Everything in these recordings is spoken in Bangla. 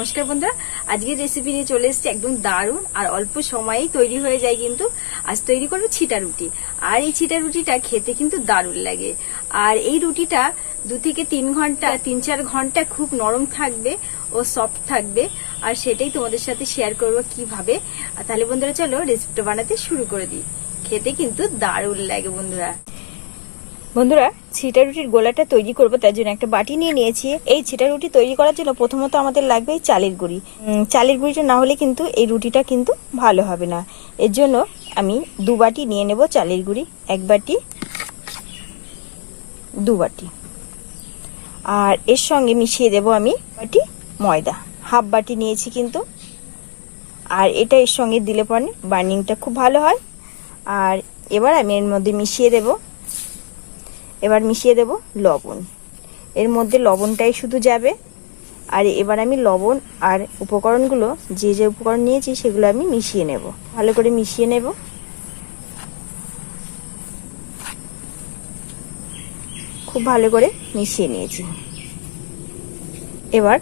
নমস্কার বন্ধুরা। আজকের রেসিপি নিয়ে চলে এসেছি একদম দারুণ আর অল্প সময়েই তৈরি হয়ে যায় কিন্তু। আজ তৈরি করব ছিটা রুটি। আর এই ছিটা রুটিটা খেতে কিন্তু দারুণ লাগে। আর এই রুটিটা দু থেকে তিন ঘণ্টা, তিন চার ঘণ্টা খুব নরম থাকবে ও সফট থাকবে। আর সেটাই তোমাদের সাথে শেয়ার করব কীভাবে। তাহলে বন্ধুরা চলো রেসিপিটা বানাতে শুরু করে দিই। খেতে কিন্তু দারুণ লাগে বন্ধুরা। বন্ধুরা, ছিটা রুটির গোলাটা তৈরি করব, তার জন্য একটা বাটি নিয়ে নিয়েছি। এই ছিটা রুটি তৈরি করার জন্য প্রথমত আমাদের লাগবে এই চালের গুঁড়ি। চালের গুঁড়িটা না হলে কিন্তু এই রুটিটা কিন্তু ভালো হবে না। এর জন্য আমি দু বাটি নিয়ে নেব চালের গুঁড়ি, এক বাটি, দু বাটি। আর এর সঙ্গে মিশিয়ে দেব আমি বাটি ময়দা, হাফ বাটি নিয়েছি কিন্তু। আর এটা এর সঙ্গে দিলে পরে বার্নিংটা খুব ভালো হয়। আর এবার আমি এর মধ্যে মিশিয়ে দেবো এবার মিশিয়ে দেব লবণ। এর মধ্যে লবণটাই শুধু যাবে। আর এবার আমি লবণ আর উপকরণগুলো যে যে উপকরণ নিয়েছি সেগুলো আমি মিশিয়ে নেব। ভালো করে মিশিয়ে নেব। খুব ভালো করে মিশিয়ে নিয়েছি। এবার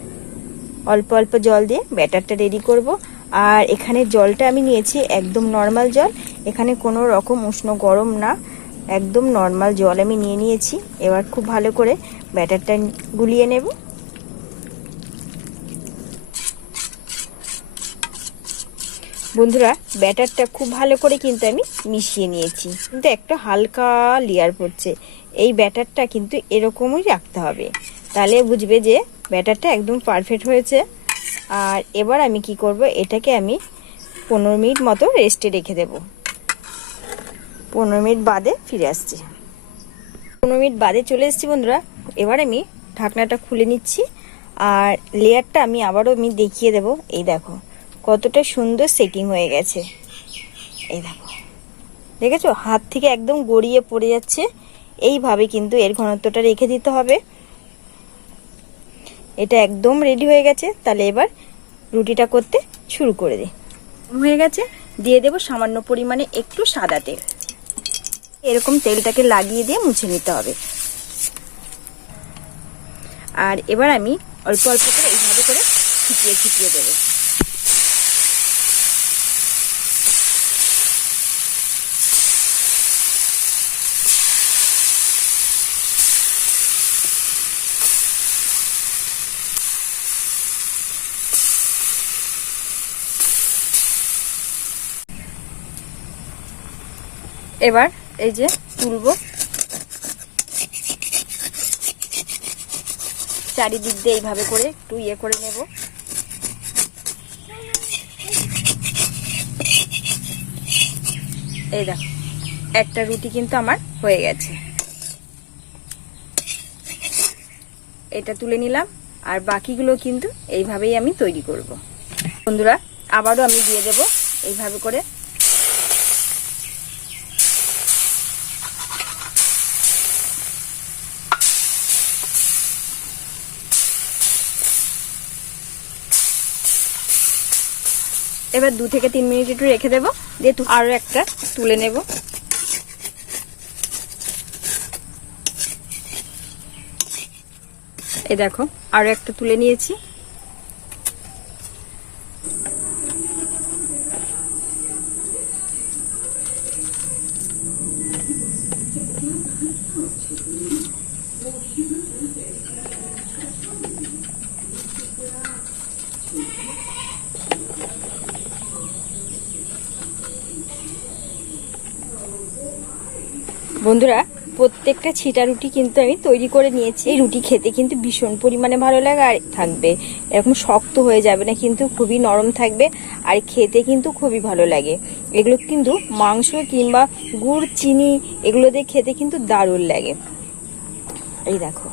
অল্প অল্প জল দিয়ে ব্যাটারটা রেডি করব। আর এখানে জলটা আমি নিয়েছি একদম নর্মাল জল। এখানে কোনো রকম উষ্ণ গরম না। একদম নর্মাল জল আমি নিয়ে নিয়েছি। এবার খুব ভালো করে ব্যাটারটা গুলিয়ে নেব। বন্ধুরা ব্যাটারটা খুব ভালো করে কিন্তু আমি মিশিয়ে নিয়েছি। কিন্তু একটা হালকা লেয়ার পড়ছে। এই ব্যাটারটা কিন্তু এরকমই রাখতে হবে। তাহলে বুঝবে যে ব্যাটারটা একদম পারফেক্ট হয়েছে। আর এবার আমি কি করব? এটাকে আমি পনেরো মিনিট মতো রেস্টে রেখে দেবো। পনেরো মিনিট বাদে ফিরে আসছি। পনেরো মিনিট বাদে চলে এসেছি বন্ধুরা। এবার আমি ঢাকনাটা খুলে নিচ্ছি আর লেয়ারটা আমি আবারও আমি দেখিয়ে দেব। এই দেখো, কতটা সুন্দর সেটিং হয়ে গেছে। এই দেখো, দেখেছ? হাত থেকে একদম গড়িয়ে পড়ে যাচ্ছে। এইভাবে কিন্তু এর ঘনত্বটা রেখে দিতে হবে। এটা একদম রেডি হয়ে গেছে। তাহলে এবার রুটিটা করতে শুরু করে দিই। হয়ে গেছে। দিয়ে দেব সামান্য পরিমাণে একটু সাদা তেল। এরকম তেলটাকে লাগিয়ে দিয়ে মুছে নিতে হবে। আর এবার আমি অল্প অল্প করে এইভাবে করে ছিটিয়ে ছিটিয়ে দেবো। এবার এই যে তুলবো। চারিদিক দিয়ে এইভাবে করে একটু ইয়ে করে নেব। এই দেখো, একটা রুটি কিন্তু আমার হয়ে গেছে। এটা তুলে নিলাম, আর বাকিগুলো কিন্তু এইভাবেই আমি তৈরি করব। বন্ধুরা, আবারও আমি দিয়ে দেব, এইভাবে করে এবার দু থেকে তিন মিনিট একটু রেখে দেবো, দিয়ে আরও একটা তুলে নেব। এই দেখো আরও একটা তুলে নিয়েছি। বন্ধুরা, প্রত্যেকটা ছিটা রুটি কিন্তু আমি তৈরি করে নিয়েছি। এই রুটি খেতে কিন্তু ভীষণ পরিমাণে ভালো লাগে আর থাকবে। এরকম শক্ত হয়ে যাবে না, কিন্তু খুবই নরম থাকবে আর খেতে কিন্তু খুবই ভালো লাগে। এগুলো কিন্তু মাংস কিংবা গুড়, চিনি এগুলো দিয়ে খেতে কিন্তু দারুণ লাগে। এই দেখো,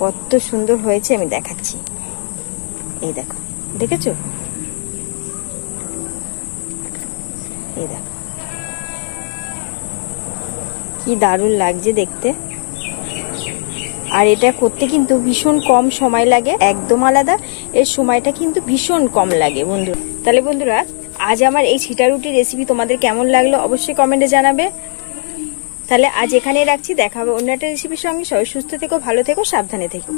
কত সুন্দর হয়েছে, আমি দেখাচ্ছি। এই দেখো, দেখেছ? এই দেখো কি দারুণ লাগছে দেখতে। আর এটা করতে কিন্তু ভীষণ কম সময় লাগে, একদম আলাদা। এর সময়টা কিন্তু ভীষণ কম লাগে বন্ধু। তাহলে বন্ধুরা, আজ আমার এই ছিটা রুটির রেসিপি তোমাদের কেমন লাগল অবশ্যই কমেন্টে জানাবে। তাহলে আজ এখানেই রাখছি দেখা হবে অন্য একটা রেসিপির সঙ্গে। সবাই সুস্থ থেকো, ভালো থেকো, সাবধানে থেকো।